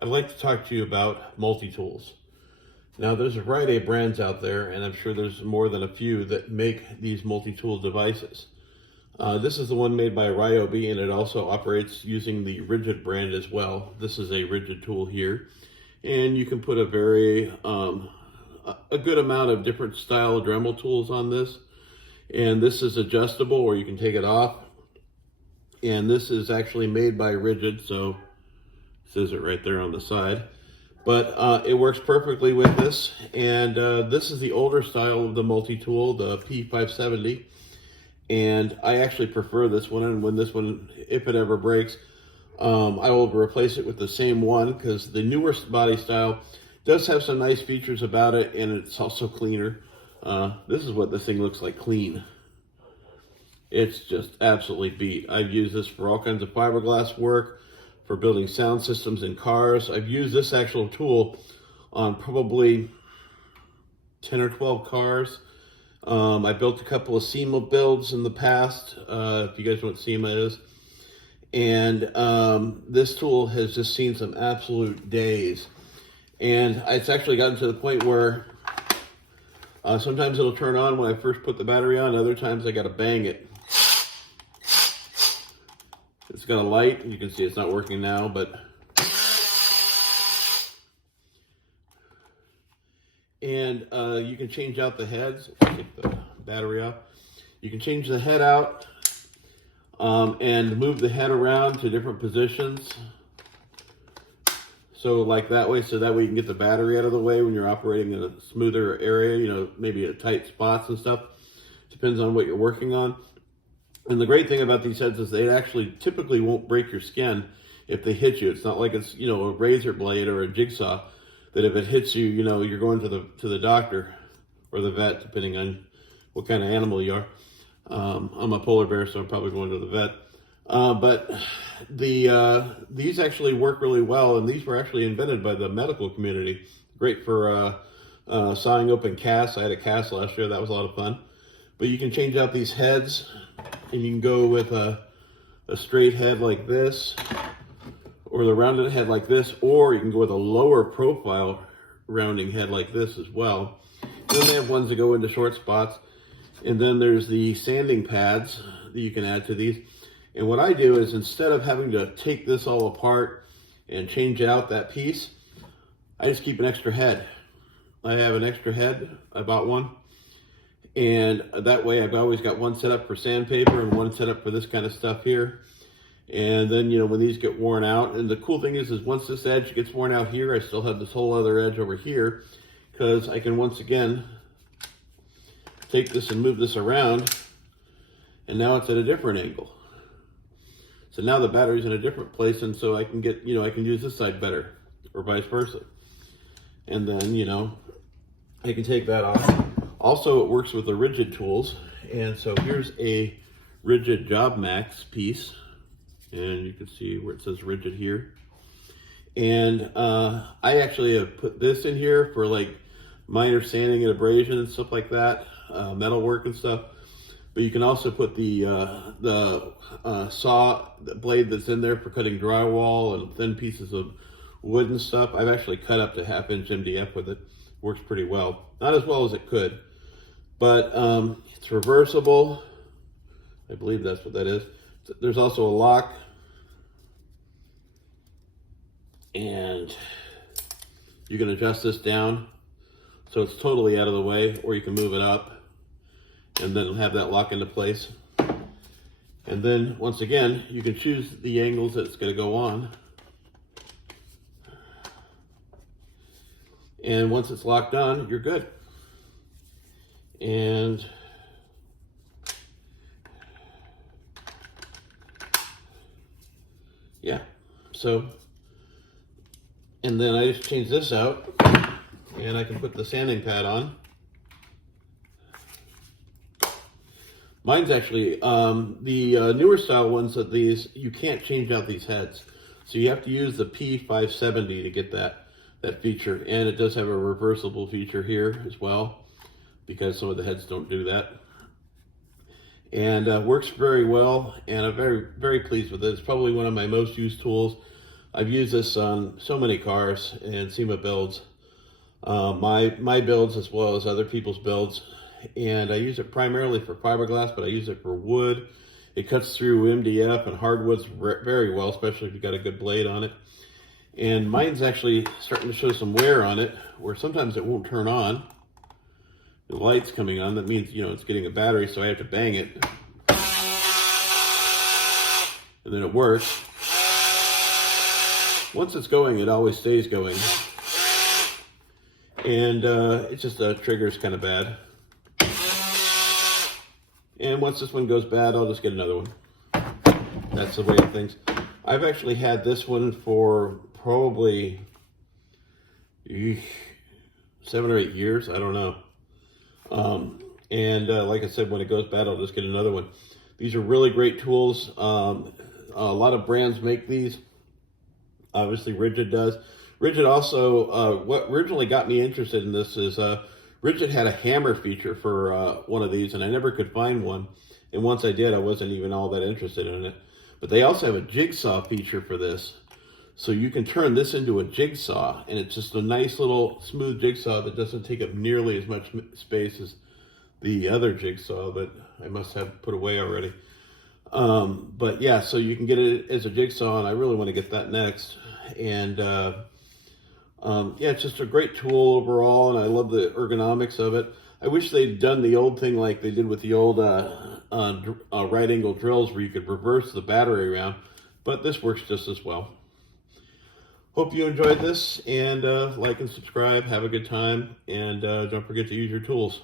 I'd like to talk to you about multi-tools. Now, there's a variety of brands out there, and I'm sure there's more than a few that make these multi-tool devices. This is the one made by Ryobi, and it also operates using the Rigid brand as well. This is a Rigid tool here, and you can put a good amount of different style Dremel tools on this. And this is adjustable, or you can take it off. And this is actually made by Rigid, so it says it right there on the side. But it works perfectly with this. And this is the older style of the multi-tool, the P570. And I actually prefer this one. And when this one, if it ever breaks, I will replace it with the same one, because the newer body style does have some nice features about it, and it's also cleaner. This is what this thing looks like clean. It's just absolutely beat. I've used this for all kinds of fiberglass work, for building sound systems in cars. I've used this actual tool on probably 10 or 12 cars. I built a couple of SEMA builds in the past, if you guys know what SEMA is. And this tool has just seen some absolute days. And it's actually gotten to the point where sometimes it'll turn on when I first put the battery on. Other times I got to bang it. It's got a light. You can see it's not working now, but and you can change out the heads. Take the battery off. You can change the head out and move the head around to different positions. So like that way, so that way you can get the battery out of the way when you're operating in a smoother area, you know, maybe at tight spots and stuff. Depends on what you're working on. And the great thing about these heads is they actually typically won't break your skin if they hit you. It's not like it's, you know, a razor blade or a jigsaw that if it hits you, you know, you're going to the doctor or the vet, depending on what kind of animal you are. I'm a polar bear, so I'm probably going to the vet. But these actually work really well, and these were actually invented by the medical community. Great for sawing open casts. I had a cast last year. That was a lot of fun. But you can change out these heads, and you can go with a straight head like this, or the rounded head like this, or you can go with a lower profile rounding head like this as well. Then they have ones that go into short spots. And then there's the sanding pads that you can add to these. And what I do is, instead of having to take this all apart and change out that piece, I just keep an extra head. I have an extra head. I bought one. And that way I've always got one set up for sandpaper and one set up for this kind of stuff here. And then, you know, when these get worn out, and the cool thing is once this edge gets worn out here, I still have this whole other edge over here, because I can once again take this and move this around, and now it's at a different angle. So now the battery's in a different place, and so I can get, you know, I can use this side better, or vice versa. And then, you know, I can take that off. Also, it works with the Rigid tools, and so here's a Rigid Job Max piece, and you can see where it says Rigid here. And I actually have put this in here for like minor sanding and abrasion and stuff like that, metal work and stuff. But you can also put the saw blade that's in there for cutting drywall and thin pieces of wood and stuff. I've actually cut up to 1/2 inch MDF with it. Works pretty well. Not as well as it could, but it's reversible. I believe that's what that is. There's also a lock, and you can adjust this down so it's totally out of the way, or you can move it up and then have that lock into place. And then once again, you can choose the angles that it's going to go on. And once it's locked on, you're good. And yeah, so, and then I just change this out, and I can put the sanding pad on. Mine's actually, the newer style ones of these, you can't change out these heads. So you have to use the P570 to get that feature. And it does have a reversible feature here as well, because some of the heads don't do that. And works very well, and I'm very, very pleased with it. It's probably one of my most used tools. I've used this on so many cars and SEMA builds, my builds as well as other people's builds. And I use it primarily for fiberglass, but I use it for wood. It cuts through MDF and hardwoods very well, especially if you've got a good blade on it. And mine's actually starting to show some wear on it, where sometimes it won't turn on. The light's coming on, that means, you know, it's getting a battery, so I have to bang it. And then it works. Once it's going, it always stays going. And it's just the trigger's kind of bad. And once this one goes bad, I'll just get another one. That's the way of things. I've actually had this one for probably 7 or 8 years. I don't know. Like I said, when it goes bad, I'll just get another one. These are really great tools. A lot of brands make these. Obviously, Rigid does. Rigid also, what originally got me interested in this is Rigid had a hammer feature for one of these, and I never could find one. And once I did, I wasn't even all that interested in it. But they also have a jigsaw feature for this. So you can turn this into a jigsaw, and it's just a nice little smooth jigsaw that doesn't take up nearly as much space as the other jigsaw that I must have put away already. But yeah, so you can get it as a jigsaw, and I really want to get that next. And yeah, it's just a great tool overall, and I love the ergonomics of it. I wish they'd done the old thing like they did with the old right angle drills, where you could reverse the battery around, but this works just as well. Hope you enjoyed this, and like and subscribe. Have a good time, and don't forget to use your tools.